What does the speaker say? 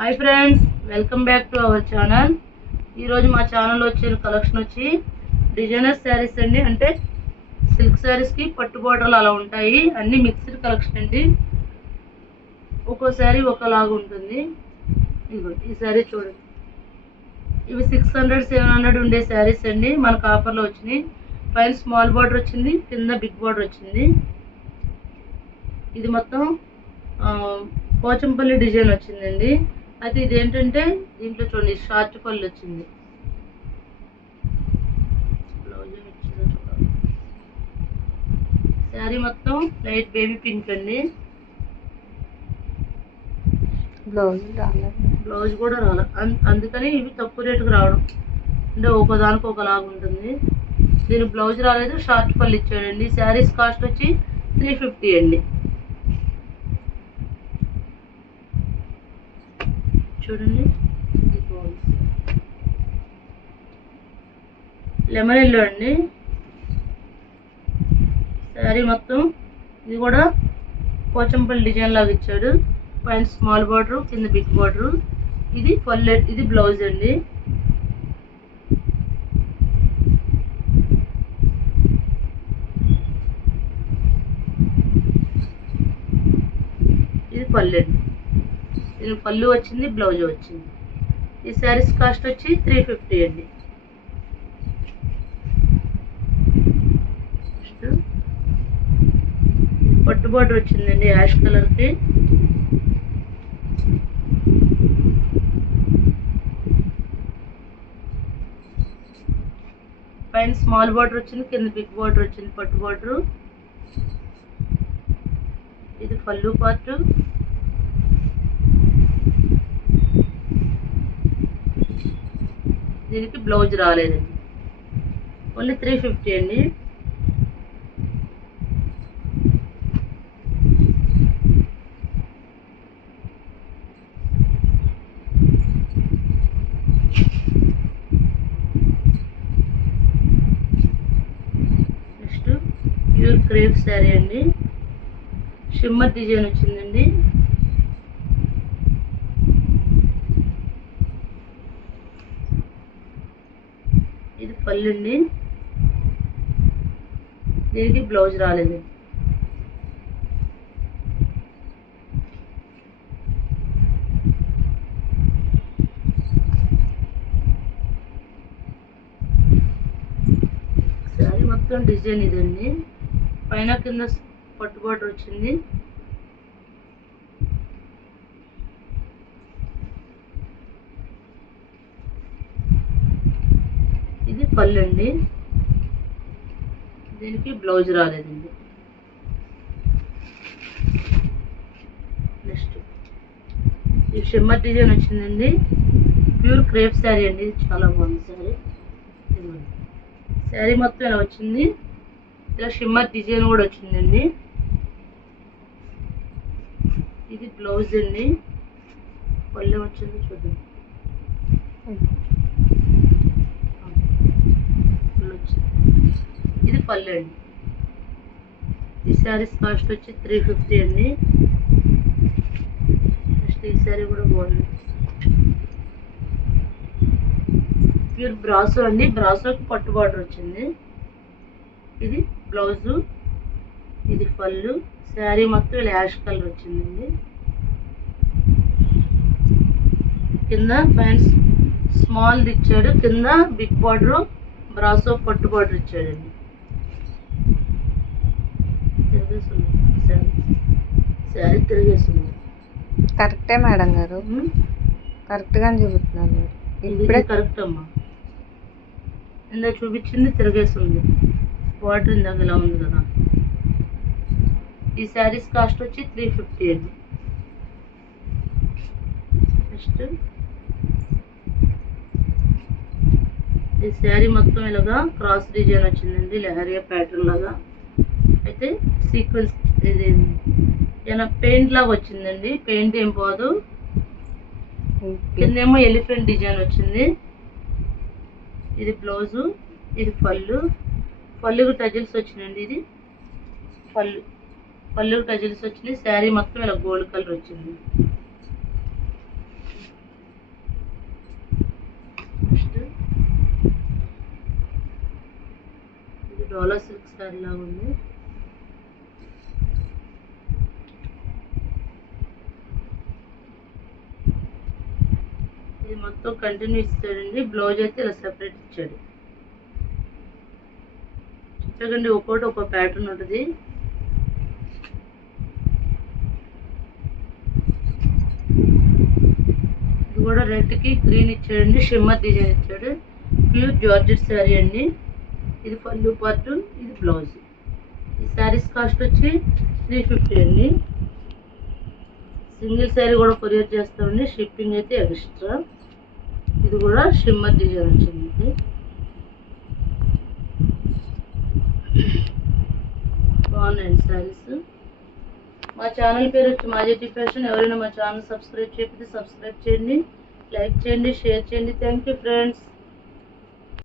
Hi friends, welcome back to our channel. ఈరోజు మా channel వచ్చిన కలెక్షన్ వచ్చి డిజైనర్ శారీస్ అండి. అంటే సిల్క్ శారీస్కి పట్టు బోర్డర్లు అలా ఉంటాయి. అన్ని మిక్స్డ్ కలెక్షన్ అండి. ఒక్కో శారీ ఒకలాగా ఉంటుంది. ఇదిగో ఈ శారీ చూడండి. ఇవి 600-700 ఉండే శారీస్ అండి. మనకు ఆఫర్లో వచ్చినాయి. పైన స్మాల్ బార్డర్ వచ్చింది, కింద బిగ్ బార్డర్ వచ్చింది. ఇది మొత్తం పోచంపల్లి డిజైన్ వచ్చిందండి. అయితే ఇది ఏంటంటే దీంట్లో చూడండి షార్ట్ పళ్ళు వచ్చింది. బ్లౌజ్ ఇచ్చిందో చూడాలి. శారీ మొత్తం లైట్ బేబీ పింక్ అండి. బ్లౌజ్ కూడా రాలే, అందుకని ఇవి తక్కువ రేటుకు రావడం. అంటే ఒకదానికి ఒకలాగా ఉంటుంది. దీని బ్లౌజ్ రాలేదు, షార్ట్ పళ్ళు ఇచ్చాడండి. శారీస్ కాస్ట్ వచ్చి 350 అండి. చూడండి, లెమన్ ఎల్లో అండి. శారీ మొత్తం ఇది కూడా పోచంపల్లి డిజైన్ లాగా ఇచ్చాడు. పైన స్మాల్ బార్డర్, కింద బిగ్ బార్డర్. ఇది పళ్ళు, ఇది బ్లౌజ్ అండి. ఇది పళ్ళు అండి. ఇది పళ్ళు వచ్చింది, బ్లౌజ్ వచ్చింది. ఈ శారీస్ కాస్ట్ వచ్చి 350 అండి. పట్టు బార్డర్ వచ్చిందండి యాష్ కలర్కి. పైన స్మాల్ బార్డర్ వచ్చింది, కింద బిగ్ బార్డర్ వచ్చింది. పట్టు బార్డర్. ఇది పళ్ళు పార్ట్. దీనికి బ్లౌజ్ రాలేదండి. ఓన్లీ 350 అండి. నెక్స్ట్ ప్యూర్ క్రేప్ శారీ అండి. షిమ్మర్ డిజైన్ వచ్చిందండి. ఇది పళ్ళు అండి. దీనికి బ్లౌజ్ రాలేదు. శారీ మొత్తం డిజైన్ ఇదండి. పైన కింద పట్టు బార్డర్ వచ్చింది. ఇది పళ్ళు అండి. దీనికి బ్లౌజ్ రాలేదండి. నెక్స్ట్ ఈ షిమ్మర్ డిజైన్ వచ్చిందండి. ప్యూర్ క్రేప్ శారీ అండి. ఇది చాలా బాగుంది శారీ. శారీ మొత్తం ఇలా వచ్చింది. ఇలా షిమ్మర్ డిజైన్ కూడా వచ్చిందండి. ఇది బ్లౌజ్ అండి. పళ్ళు వచ్చింది చూద్దాం. ఇది పళ్ళు అండి. ఈ శారీస్ కాస్ట్ వచ్చి 350 అండి. నెక్స్ట్ ఈ శారీ కూడా బాగుంది. ప్యూర్ బ్రాసో అండి. బ్రాసోకి పట్టు బార్డర్ వచ్చింది. ఇది బ్లౌజు, ఇది పళ్ళు. శారీ మొత్తం ఇలా యాష్ కలర్ వచ్చిందండి. కింద పైన స్మాల్ ఇచ్చాడు, కింద బిగ్ బార్డర్ బ్రాసో పట్టు బార్డర్ ఇచ్చాడండి. శారీ తిరిగేస్తుంది. కరెక్టే మేడం గారు, కరెక్ట్గా చూపుతున్నారు. ఇప్పుడే కరెక్ట్ అమ్మా. ఇందాక చూపించింది తిరిగేస్తుంది. బార్డర్ ఇందాక ఇలా ఉంది కదా. ఈ శారీస్ కాస్ట్ వచ్చి 350 అండి. నెక్స్ట్ ఈ శారీ మొత్తం ఇలాగా క్రాస్ డిజైన్ వచ్చిందండి. లెహరియా ప్యాటర్న్ లాగా. అయితే సీక్వెన్స్ ఇది ఏమైనా పెయింట్ లాగా వచ్చిందండి. పెయింట్ ఏం పోదు. కిందేమో ఎలిఫెంట్ డిజైన్ వచ్చింది. ఇది బ్లౌజు, ఇది పళ్ళు. పళ్ళుకి టజిల్స్ వచ్చినాయండి. ఇది పళ్ళుకి టజిల్స్ వచ్చినాయి. శారీ మొత్తం ఇలా గోల్డ్ కలర్ వచ్చింది. డోలా సిల్క్ శారీ లాగా ఉంది. ఇది మొత్తం కంటిన్యూ ఇచ్చాడండి. బ్లౌజ్ అయితే ఇలా సెపరేట్ ఇచ్చాడు. చూడండి ఒక్కోటి ఒక్కో ప్యాటర్న్ ఉంటుంది. ఇది కూడా రెడ్ కి గ్రీన్ ఇచ్చాడండి. షిమ్మర్ డిజైన్ ఇచ్చాడు. ప్యూర్ జార్జెట్ శారీ అండి. ఇది పళ్ళు పార్ట్, ఇది బ్లౌజ్. ఈ శారీస్ కాస్ట్ వచ్చి 350 అండి. సింగిల్ శారీ కూడా కొరియర్ చేస్తామండి. షిప్పింగ్ అయితే ఎక్స్ట్రా. ఇది కూడా షిమ్మర్ డిజైన్ వచ్చింది. బాగున్నాయండి శారీస్. మా ఛానల్ పేరు వచ్చి మాజెటి ఫ్యాషన్. ఎవరైనా మా ఛానల్ సబ్స్క్రైబ్ చేయకపోతే సబ్స్క్రైబ్ చేయండి, లైక్ చేయండి, షేర్ చేయండి. Thank you friends.